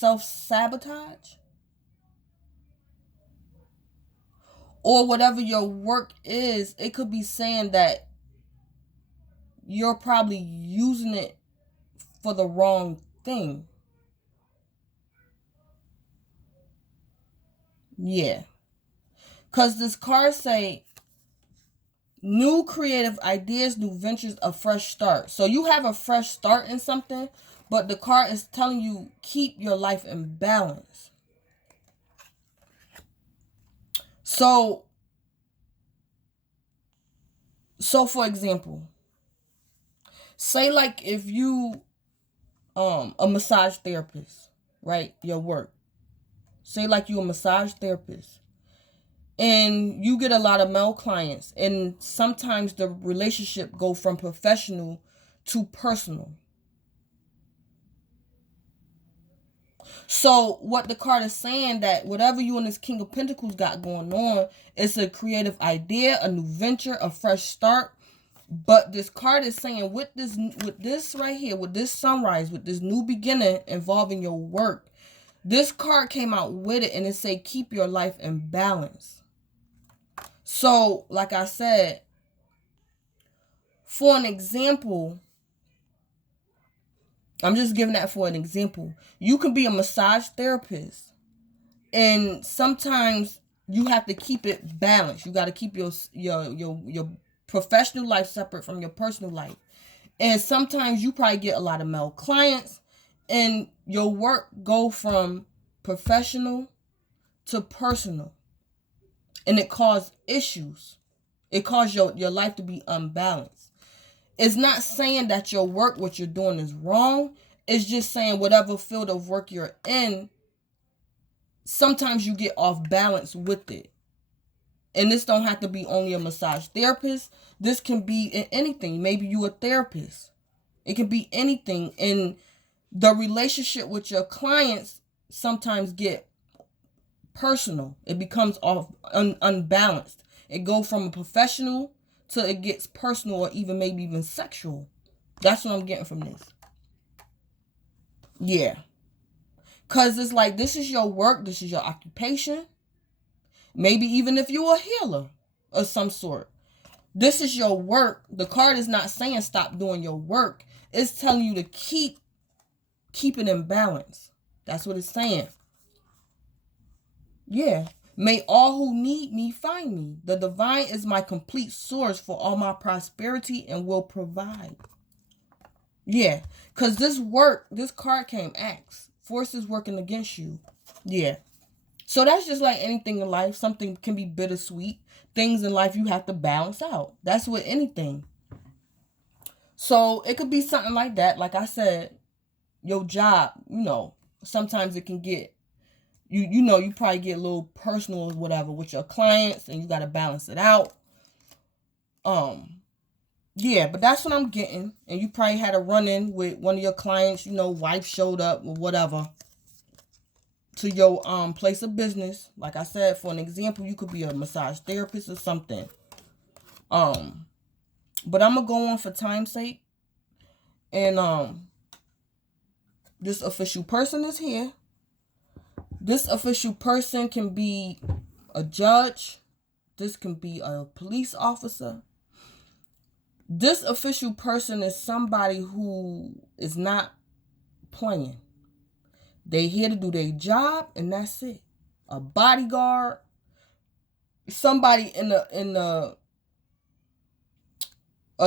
self-sabotage, or whatever your work is, it could be saying that you're probably using it for the wrong thing. Yeah. Because this card say new creative ideas, new ventures, a fresh start. So you have a fresh start in something, but the card is telling you keep your life in balance. So for example, say like if you a massage therapist, right? Your work. Say like you a massage therapist and you get a lot of male clients, and sometimes the relationship go from professional to personal. So what the card is saying, that whatever you and this King of Pentacles got going on, it's a creative idea, a new venture, a fresh start. But this card is saying with this right here, with this sunrise, with this new beginning involving your work, this card came out with it and it say keep your life in balance. So, like I said, for an example, I'm just giving that for an example. You can be a massage therapist, and sometimes you have to keep it balanced. You got to keep your professional life separate from your personal life. And sometimes you probably get a lot of male clients, and your work go from professional to personal, and it causes issues. It causes your life to be unbalanced. It's not saying that your work, what you're doing, is wrong. It's just saying whatever field of work you're in, sometimes you get off balance with it. And this don't have to be only a massage therapist. This can be in anything. Maybe you a therapist. It can be anything. And the relationship with your clients sometimes get personal. It becomes off unbalanced. It go from a professional till it gets personal, or even maybe even sexual. That's what I'm getting from this. Yeah. Because it's like, this is your work. This is your occupation. Maybe even if you're a healer of some sort. This is your work. The card is not saying stop doing your work. It's telling you to keep it in balance. That's what it's saying. Yeah. May all who need me find me. The divine is my complete source for all my prosperity and will provide. Yeah. Because this card came Axe. Forces working against you. Yeah. So that's just like anything in life. Something can be bittersweet. Things in life you have to balance out. That's with anything. So it could be something like that. Like I said, your job, sometimes it can get, you probably get a little personal or whatever with your clients, and you got to balance it out. Yeah, but that's what I'm getting. And you probably had a run-in with one of your clients, wife showed up or whatever to your place of business. Like I said, for an example, you could be a massage therapist or something. But I'm gonna go on for time's sake. And this official person is here. This official person can be a judge. This can be a police officer. This official person is somebody who is not playing. They here to do their job, and that's it. A bodyguard, somebody in a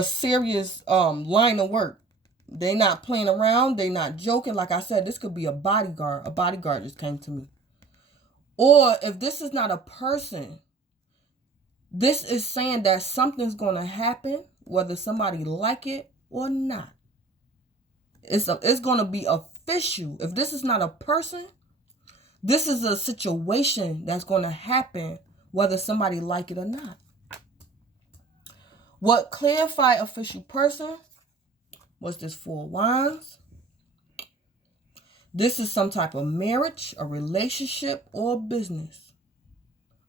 serious line of work. They not playing around. They not joking. Like I said, this could be a bodyguard. A bodyguard just came to me. Or if this is not a person, this is saying that something's going to happen, whether somebody like it or not. It's going to be official. If this is not a person, this is a situation that's going to happen, whether somebody like it or not. What clarified official person was this Four of Wands. This is some type of marriage, a relationship, or business.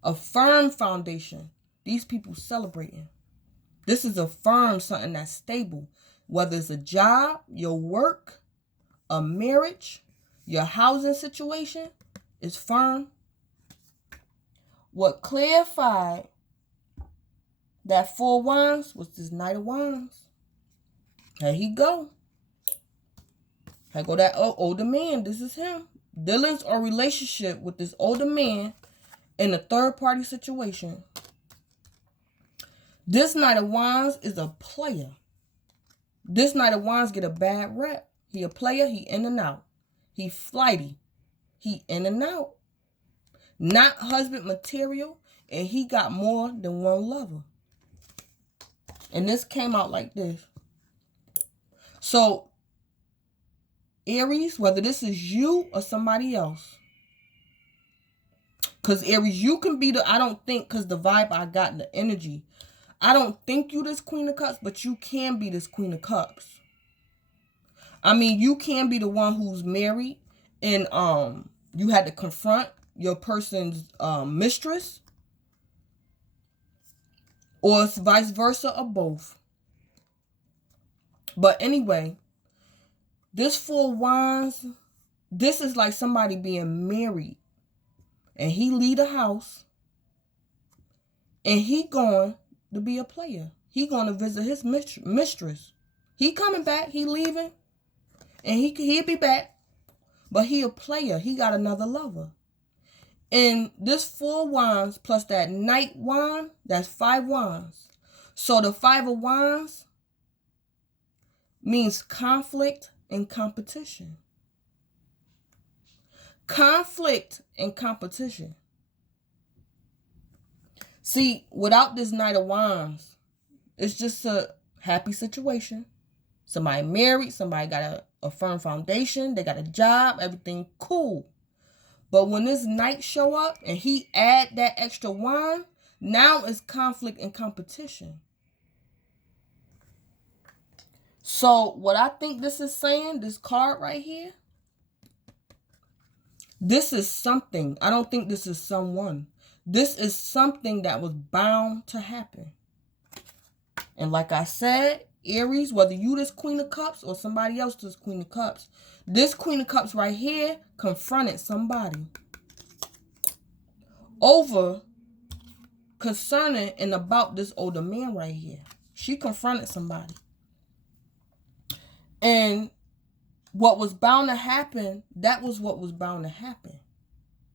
A firm foundation. These people celebrating. This is a firm, something that's stable. Whether it's a job, your work, a marriage, Your housing situation is firm. What clarified that 4 of Wands was this Knight of Wands. Here he go. Here go that older man. This is him. Dealings or relationship with this older man in a third-party situation. This Knight of Wands is a player. This Knight of Wands get a bad rep. He a player. He in and out. He flighty. He in and out. Not husband material. And he got more than one lover. And this came out like this. So, Aries, whether this is you or somebody else. Because Aries, you can be the, I don't think, because the vibe I got in the energy. I don't think you this Queen of Cups, but you can be this Queen of Cups. I mean, you can be the one who's married and you had to confront your person's mistress. Or it's vice versa or both. But anyway, this 4 of Wands, this is like somebody being married. And he leave the house. And he going to be a player. He going to visit his mistress. He coming back. He leaving. And he'll be back. But he a player. He got another lover. And this 4 Wands plus that Knight Wand, that's 5 Wands. So the 5 of Wands means conflict and competition. Conflict and competition. See, without this Knight of Wands, it's just a happy situation. Somebody married, somebody got a firm foundation, they got a job, everything cool. But when this Knight show up and he add that extra wand, now it's conflict and competition. So what I think this is saying, this card right here, this is something. I don't think this is someone. This is something that was bound to happen. And like I said, Aries, whether you this Queen of Cups or somebody else this Queen of Cups, this Queen of Cups right here confronted somebody over concerning and about this older man right here. She confronted somebody. And what was bound to happen, that was what was bound to happen.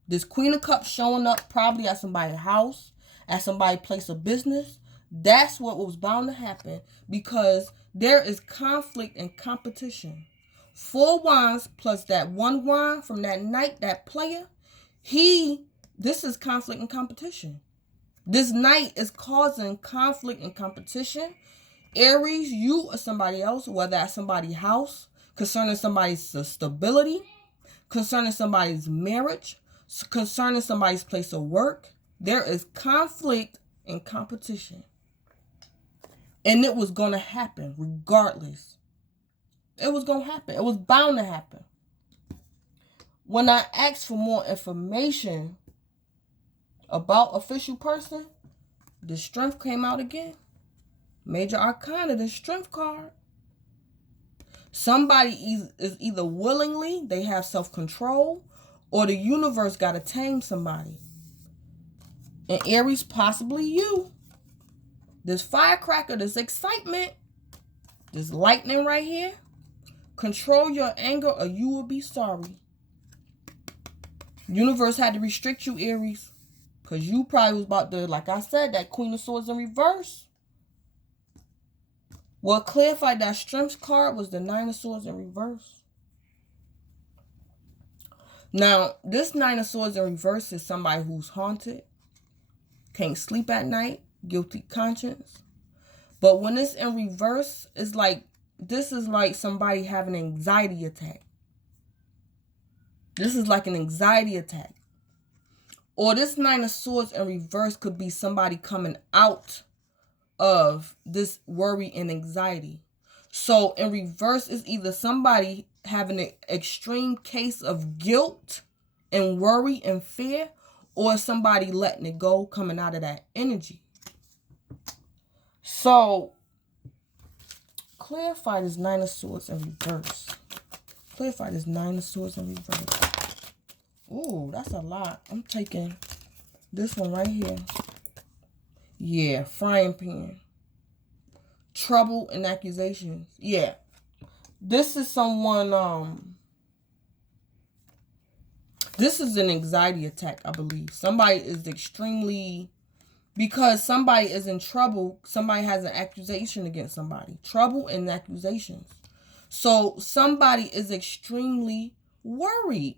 This Queen of Cups showing up probably at somebody's house, at somebody's place of business. That's what was bound to happen because there is conflict and competition. 4 Wands plus that 1 wand from that Knight, that player, this is conflict and competition. This Knight is causing conflict and competition. Aries, you or somebody else, whether at somebody's house, concerning somebody's stability, concerning somebody's marriage, concerning somebody's place of work, there is conflict and competition. And it was going to happen regardless. It was going to happen. It was bound to happen. When I asked for more information about official person, the Strength came out again. Major Arcana, the Strength card. Somebody is either willingly, they have self-control, or the universe got to tame somebody. And Aries, possibly you. This firecracker, this excitement, this lightning right here. Control your anger or you will be sorry. Universe had to restrict you, Aries. Because you probably was about to, like I said, that Queen of Swords in reverse. What clarified that Strength card was the 9 of Swords in reverse. Now, this 9 of Swords in reverse is somebody who's haunted, can't sleep at night, guilty conscience. But when it's in reverse, it's like, this is like somebody having an anxiety attack. This is like an anxiety attack. Or this 9 of Swords in reverse could be somebody coming out of this worry and anxiety. So in reverse is either somebody having an extreme case of guilt and worry and fear, or somebody letting it go, coming out of that energy. So clarify this 9 of Swords in reverse. Clarify this 9 of Swords in reverse. Ooh, that's a lot. I'm taking this one right here. Yeah, frying pan. Trouble and accusations. Yeah. This is someone, this is an anxiety attack, I believe. Somebody is extremely, because somebody is in trouble, somebody has an accusation against somebody. Trouble and accusations. So somebody is extremely worried.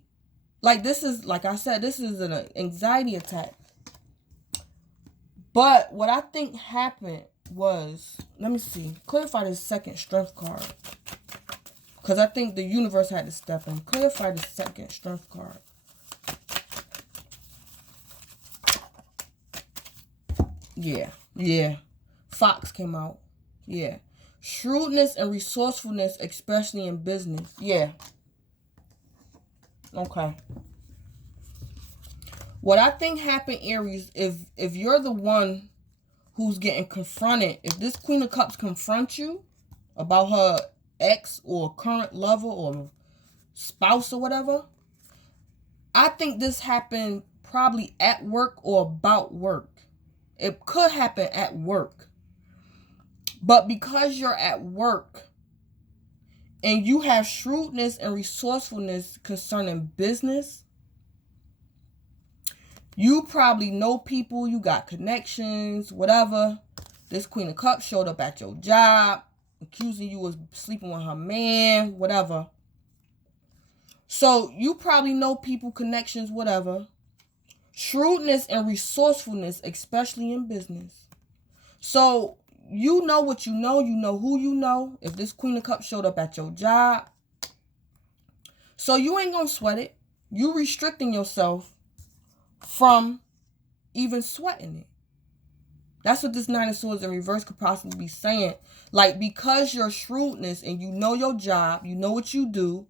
Like this is, like I said, this is an anxiety attack. But what I think happened was, let me see, clarify this second strength card. Because I think the universe had to step in. Clarify the second strength card. Yeah. Fox came out. Yeah. Shrewdness and resourcefulness, especially in business. Yeah. Okay. What I think happened, Aries, if you're the one who's getting confronted, if this Queen of Cups confronts you about her ex or current lover or spouse or whatever, I think this happened probably at work or about work. It could happen at work. But because you're at work and you have shrewdness and resourcefulness concerning business, you probably know people, you got connections, whatever. This Queen of Cups showed up at your job, accusing you of sleeping with her man, whatever. So you probably know people, connections, whatever. Shrewdness and resourcefulness, especially in business. So you know what you know who you know. If this Queen of Cups showed up at your job, so you ain't gonna sweat it. You restricting yourself from even sweating it. That's what this 9 of Swords in reverse could possibly be saying. Like, because your shrewdness and you know your job, you know what you do,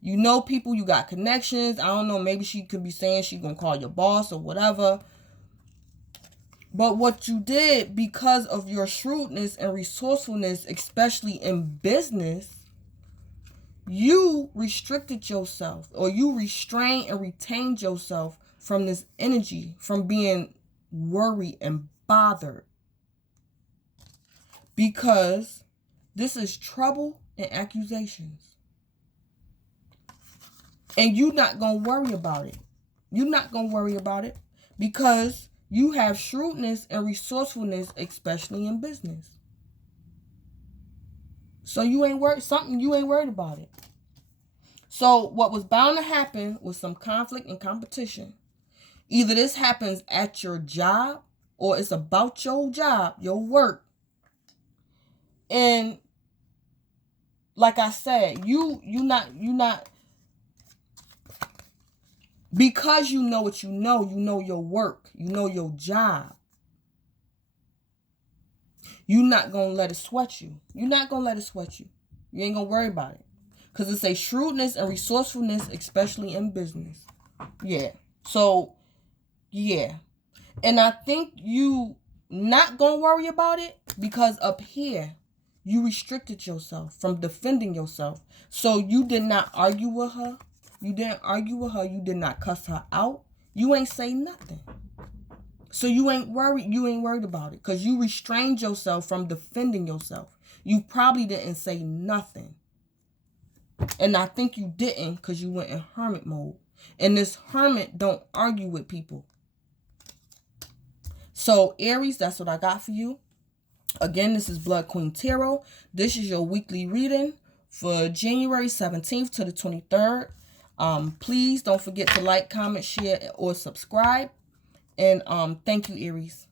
you know people, you got connections. I don't know, maybe she could be saying she gonna call your boss or whatever. But what you did, because of your shrewdness and resourcefulness, especially in business, you restricted yourself, or you restrained and retained yourself from this energy, from being worried and bothered. Because this is trouble and accusations. And you're not going to worry about it. You're not going to worry about it because you have shrewdness and resourcefulness, especially in business. So you ain't worried, you ain't worried about it. So what was bound to happen was some conflict and competition. Either this happens at your job or it's about your job, your work. And like I said, you not because you know what you know your work, you know your job. You're not going to let it sweat you. You're not going to let it sweat you. You ain't going to worry about it. Because it's a shrewdness and resourcefulness, especially in business. Yeah. So, yeah. And I think you not going to worry about it because up here, you restricted yourself from defending yourself. So you did not argue with her. You didn't argue with her. You did not cuss her out. You ain't say nothing. So you ain't worried about it because you restrained yourself from defending yourself. You probably didn't say nothing. And I think you didn't because you went in hermit mode. And this hermit don't argue with people. So Aries, that's what I got for you. Again, this is Blood Queen Tarot. This is your weekly reading for January 17th to the 23rd. Please don't forget to like, comment, share, or subscribe. And thank you, Aries.